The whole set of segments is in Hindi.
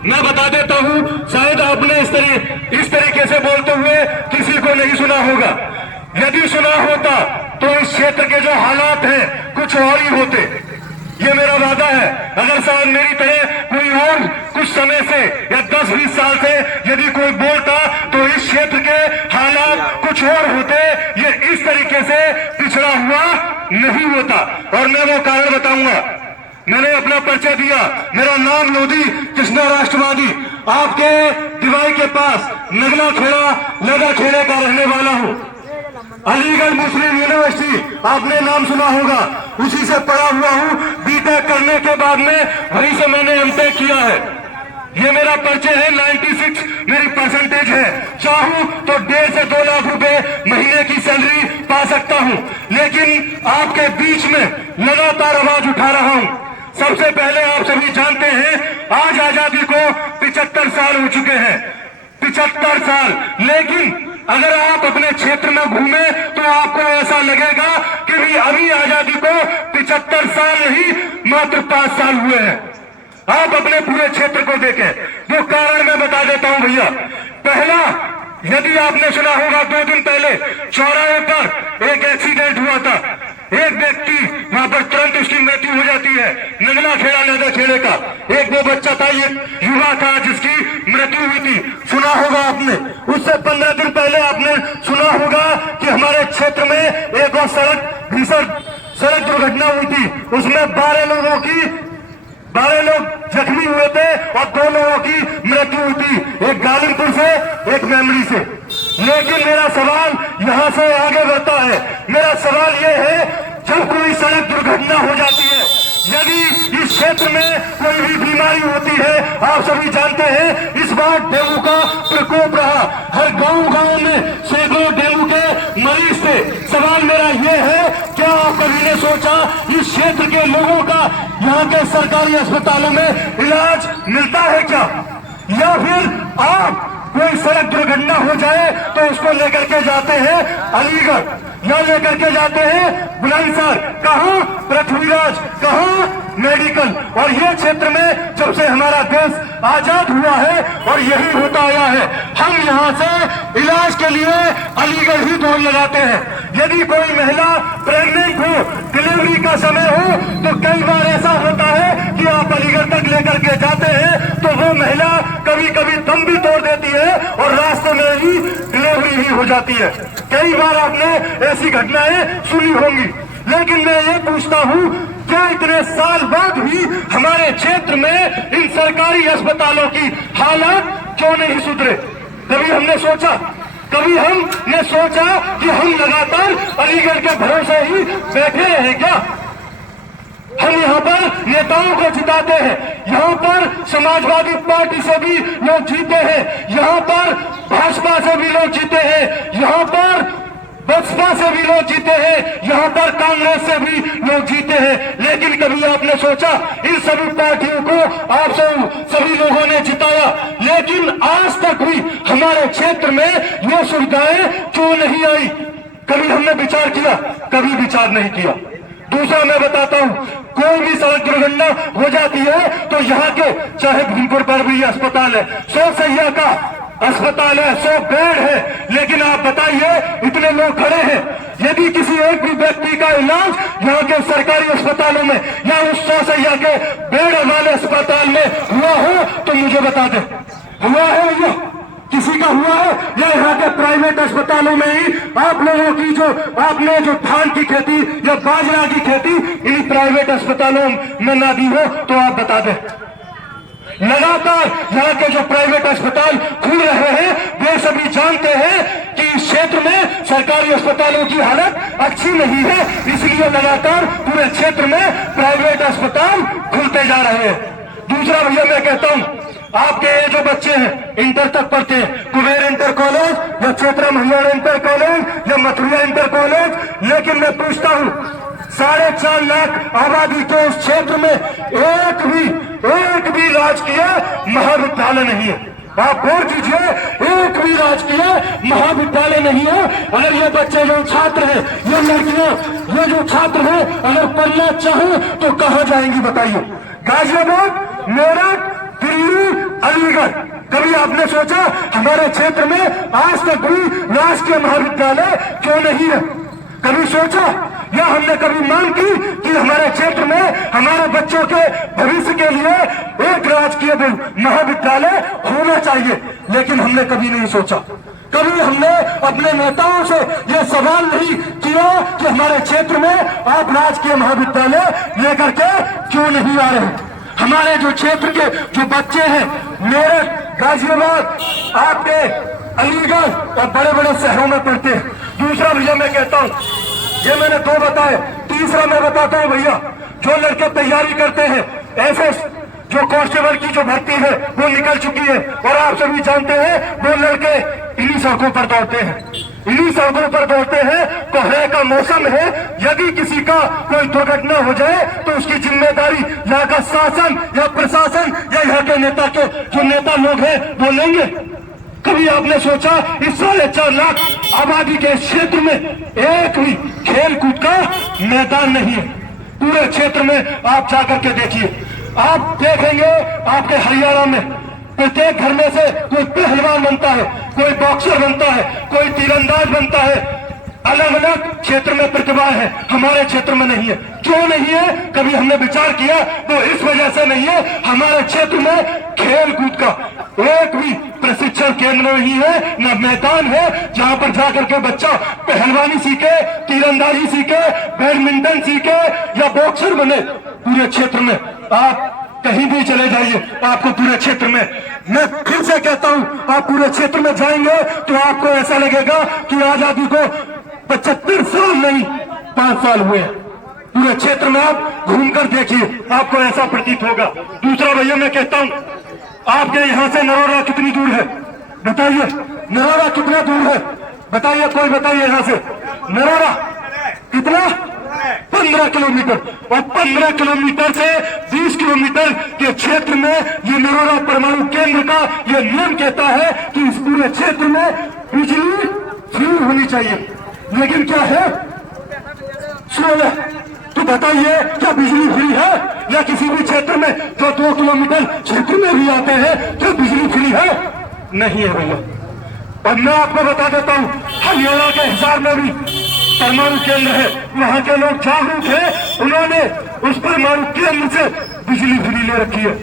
मैं बता देता हूं, शायद आपने इस तरीके से बोलते हुए किसी को नहीं सुना होगा। यदि सुना होता तो इस क्षेत्र के जो हालात हैं कुछ और ही होते। ये मेरा वादा है। अगर शायद मेरी तरह कोई और कुछ समय से या 10-20 साल से यदि कोई बोलता तो इस क्षेत्र के हालात कुछ और होते। ये इस तरीके से पिछड़ा हुआ नहीं होता। और मैं वो कारण बताऊंगा। मैंने अपना परिचय दिया, मेरा नाम लोधी, कृष्णा राष्ट्रवादी, आपके दिवाई के पास नगला खेड़ा लगा खेड़े का रहने वाला हूं। अलीगढ़ मुस्लिम यूनिवर्सिटी आपने नाम सुना होगा, उसी से पढ़ा हुआ हूं। बीटेक करने के बाद में वहीं से मैंने एमटेक किया है। ये मेरा परिचय है, 96 मेरी परसेंटेज है। चाहूं तो 1.5 से 2 लाख रुपए महीने की सैलरी पा सकता हूं, लेकिन आपके बीच में लगातार आवाज उठा रहा हूं। सबसे पहले आप सभी जानते हैं, आज आजादी को 75 साल हो चुके हैं, 75 साल। लेकिन अगर आप अपने क्षेत्र में घूमे तो आपको ऐसा लगेगा कि भी अभी आजादी को 75 साल नहीं मात्र 5 साल हुए हैं। आप अपने पूरे क्षेत्र को देखें। वो कारण मैं बता देता हूं भैया। पहला, यदि आपने सुना होगा 2 दिन पहले चौराहे पर एक एक्सीडेंट हुआ था। एक व्यक्ति वहां पर तुरंत उसकी मृत्यु हो जाती है, नगला खेड़ा लगा खेड़े का। एक वो बच्चा था, एक युवा था जिसकी मृत्यु हुई थी, सुना होगा आपने। उससे 15 दिन पहले आपने सुना होगा कि हमारे क्षेत्र में एक और भीषण सड़क दुर्घटना हुई थी। उसमें 12 लोग जख्मी हुए थे और 2 लोगों की मृत्यु हुई थी, एक गालिमपुर से, एक मेमरी से। लेकिन मेरा सवाल यहां से आगे बढ़ता है। मेरा सवाल यह है, जब कोई सड़क दुर्घटना हो जाती है, यदि इस क्षेत्र में कोई भी बीमारी होती है, आप सभी जानते हैं इस बार डेंगू का प्रकोप रहा। हर गांव में सैकड़ों डेंगू के मरीज थे। सवाल मेरा यह है, क्या आप कभी ने सोचा इस क्षेत्र के लोगों का यहाँ के सरकारी अस्पतालों में इलाज मिलता है क्या? या फिर आप कोई सड़क दुर्घटना हो जाए तो उसको लेकर के जाते हैं अलीगढ़, या लेकर के जाते हैं बुलंदशहर, कहां पृथ्वीराज, कहां मेडिकल। और ये क्षेत्र में जब से हमारा देश आजाद हुआ है और यही होता आया है, हम यहाँ से इलाज के लिए अलीगढ़ ही दौड़ लगाते हैं। यदि कोई महिला प्रेग्नेंट हो, डिलीवरी का समय हो, तो कई बार ऐसा होता है कि आप अलीगढ़ तक लेकर के जाते हैं तो वो महिला कभी कभी दम भी तोड़ देती है और रास्ते में ही डिलीवरी ही हो जाती है। कई बार आपने ऐसी घटनाएं सुनी होंगी। लेकिन मैं ये पूछता हूं, क्या इतने साल बाद भी हमारे क्षेत्र में इन सरकारी अस्पतालों की हालत क्यों नहीं सुधरे? कभी हमने सोचा कि हम लगातार अलीगढ़ के भरोसे ही बैठे हैं क्या? हम यहाँ पर नेताओं को जिताते हैं, यहाँ पर समाजवादी पार्टी से भी लोग जीते हैं, यहाँ पर भाजपा से भी लोग जीते हैं, यहाँ पर बसपा से भी लोग जीते हैं, यहाँ पर कांग्रेस से भी लोग जीते हैं। लेकिन कभी आपने सोचा इन सभी पार्टियों को आप सभी लोगों ने जिताया, लेकिन आज तक भी हमारे क्षेत्र में ये सुविधाएं क्यों नहीं आई? कभी हमने विचार किया? कभी विचार नहीं किया। दूसरा मैं बताता हूं, कोई भी सड़क दुर्घटना हो जाती है तो यहाँ के, चाहे भीमपुर पर भी अस्पताल है, 100 सैया का अस्पताल है, 100 बेड है, लेकिन आप बताइए इतने लोग खड़े हैं, यदि किसी एक भी व्यक्ति का इलाज यहाँ के सरकारी अस्पतालों में या उस 100 सैया के बेड वाले अस्पताल में हुआ हो तो मुझे बता दे। हुआ है भैया? किसी का हुआ है? या यहाँ के प्राइवेट अस्पतालों में ही आप लोगों की आपने जो धान की खेती या बाजरा की खेती इन प्राइवेट अस्पतालों में ना दी हो तो आप बता दें। लगातार यहाँ के जो प्राइवेट अस्पताल खुल रहे हैं, वे सभी जानते हैं कि इस क्षेत्र में सरकारी अस्पतालों की हालत अच्छी नहीं है, इसलिए लगातार पूरे क्षेत्र में प्राइवेट अस्पताल खुलते जा रहे हैं। दूसरा भैया मैं कहता हूँ, आपके ये जो बच्चे हैं इंटर तक पढ़ते हैं, कुबेर इंटर कॉलेज या चेतरा महिला इंटर कॉलेज या मथुरा इंटर कॉलेज, लेकिन मैं पूछता हूँ 4.5 लाख आबादी के इस क्षेत्र में एक भी राजकीय महाविद्यालय नहीं है। आप गौर कीजिए, एक भी राजकीय महाविद्यालय नहीं है। अगर ये बच्चे जो छात्र हैं, ये लड़कियां, ये जो छात्र हैं, अगर पढ़ना चाहें तो कहाँ जाएंगी बताइए? गाजियाबाद, मेरठ, दिल्ली, अलीगढ़, कभी आपने सोचा हमारे क्षेत्र में आज तक कोई राजकीय महाविद्यालय क्यों नहीं है? कभी सोचा या हमने कभी मांग की कि हमारे क्षेत्र में हमारे बच्चों के भविष्य के लिए एक राजकीय महाविद्यालय होना चाहिए? लेकिन हमने कभी नहीं सोचा। कभी हमने अपने नेताओं से यह सवाल नहीं किया कि हमारे क्षेत्र में आप राजकीय महाविद्यालय लेकर के क्यों नहीं आ रहे? हमारे जो क्षेत्र के जो बच्चे हैं, मेरठ, गाजियाबाद, आपके अलीगढ़ और बड़े बड़े शहरों में पढ़ते हैं। दूसरा भैया मैं कहता हूँ, ये मैंने 2 बताए, तीसरा मैं बताता हूँ भैया, जो लड़के तैयारी करते हैं ऐसे जो कांस्टेबल की जो भर्ती है वो निकल चुकी है और आप सभी जानते हैं वो लड़के इन्हीं सड़कों पर दौड़ते हैं, इन्हीं सड़कों पर दौड़ते हैं। कोहरे का मौसम है, यदि किसी का कोई दुर्घटना हो जाए तो उसकी जिम्मेदारी यहाँ का शासन या प्रशासन या यहाँ के नेता के जो नेता लोग हैं वो लेंगे। कभी आपने सोचा इस 4.5 लाख आबादी के क्षेत्र में एक भी खेल कूद का मैदान नहीं है? पूरे क्षेत्र में आप जाकर के देखिए, आप देखेंगे आपके हरियाणा में प्रत्येक घर में से कोई पहलवान बनता है, कोई बॉक्सर बनता है, कोई तीरंदाज बनता है। अलग अलग क्षेत्र में प्रतिभा है, हमारे क्षेत्र में नहीं है। क्यों नहीं है? कभी हमने विचार किया तो इस वजह से नहीं है, हमारे क्षेत्र में खेल कूद का एक भी प्रशिक्षण केंद्र नहीं है, न मैदान है जहां पर जाकर के बच्चा पहलवानी सीखे, तीरंदाजी सीखे, बैडमिंटन सीखे या बॉक्सर बने। पूरे क्षेत्र में आप कहीं भी चले जाइए, आपको पूरे क्षेत्र में, मैं फिर से कहता हूं, आप पूरे क्षेत्र में जाएंगे तो आपको ऐसा लगेगा कि आजादी को 75 साल नहीं 5 साल हुए। पूरे क्षेत्र में आप घूमकर देखिए, आपको ऐसा प्रतीत होगा। दूसरा भैया मैं कहता हूं, आपके यहाँ से नरोरा कितनी दूर है बताइए? नरोरा कितना दूर है बताइए? कोई बताइए यहाँ से नरोरा कितना? 15 किलोमीटर। और 15 किलोमीटर से 20 किलोमीटर के क्षेत्र में ये नरोरा परमाणु केंद्र का ये नियम कहता है कि इस पूरे क्षेत्र में बिजली फ्री होनी चाहिए। लेकिन क्या है? 16। तो बताइए क्या बिजली फ्री है? या किसी भी क्षेत्र में जो 2 किलोमीटर क्षेत्र में भी आते हैं तो बिजली फ्री है? नहीं है भैया। और मैं आपको बता देता हूँ, हरियाणा के हिसार में भी परमाणु केंद्र है, वहाँ के लोग जागरूक हैं, उन्होंने उस परमाणु केंद्र से बिजली फ्री ले रखी है,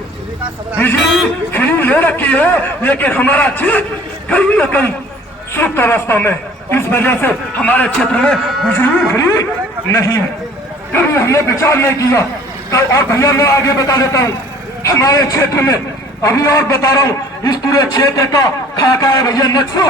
बिजली फ्री ले रखी है। लेकिन हमारा क्षेत्र कहीं न कहीं सुप्त अवस्था में, इस वजह से हमारे क्षेत्र में बिजली फ्री नहीं है। कभी हमने विचार नहीं किया। और भैया मैं आगे बता देता हूँ, हमारे क्षेत्र में अभी और बता रहा हूँ, इस पूरे क्षेत्र का खाका है भैया नक्शा।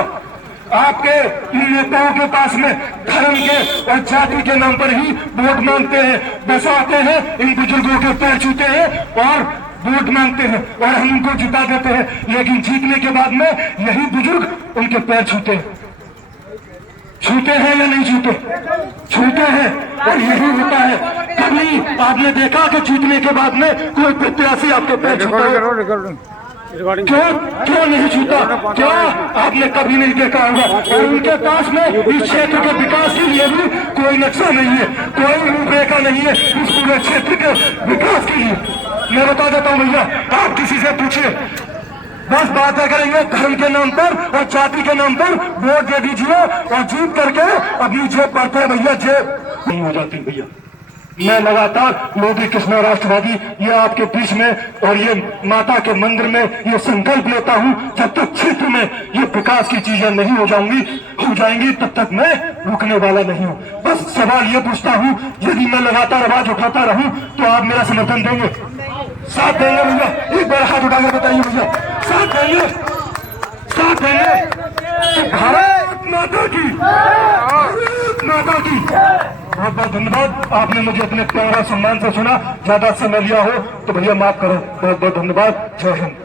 आपके इन नेताओं के पास में धर्म के और जाति के नाम पर ही वोट मांगते हैं, बस आते हैं, इन बुजुर्गों के पैर छूते हैं और वोट मांगते हैं और हम उनको जिता देते हैं। लेकिन जीतने के बाद में यही बुजुर्ग उनके पैर छूते हैं। छूते हैं या नहीं छूते? छूते हैं। और यही होता है, कभी आपने देखा कि जीतने के बाद में कोई प्रत्याशी आपके पैर छूता है? क्यों नहीं छूता? क्या आपने कभी नहीं देखा होगा? और उनके पास में इस क्षेत्र के विकास के लिए भी कोई नक्शा नहीं है, कोई रूपरेखा नहीं है इस पूरे क्षेत्र के विकास के लिए। मैं बता देता हूँ भैया, आप किसी से पूछिए, बस बातें करेंगे धर्म के नाम पर और जाति के नाम पर, वोट दे दीजिए और जीत करके अपनी जेब भरते हैं भैया, जेब नहीं हो जाती भैया। मैं लगातार मोदी कृष्णा राष्ट्रवादी ये आपके बीच में और ये माता के मंदिर में ये संकल्प लेता हूँ, जब तक क्षेत्र में ये विकास की चीजें नहीं हो जाएंगी तब तक मैं रुकने वाला नहीं हूँ। बस सवाल ये पूछता हूँ, यदि मैं लगातार आवाज उठाता रहूँ तो आप मेरा समर्थन देंगे? साथ देंगे भैया? एक बार हाथ उठाकर बताइए भैया, साथ देंगे? साथ देंगे? भारत माता की, भारत माता की। बहुत बहुत धन्यवाद, आपने मुझे अपने प्यार और सम्मान से सुना। ज्यादा समय लिया हो तो भैया माफ करो। बहुत बहुत धन्यवाद। जय हिंद।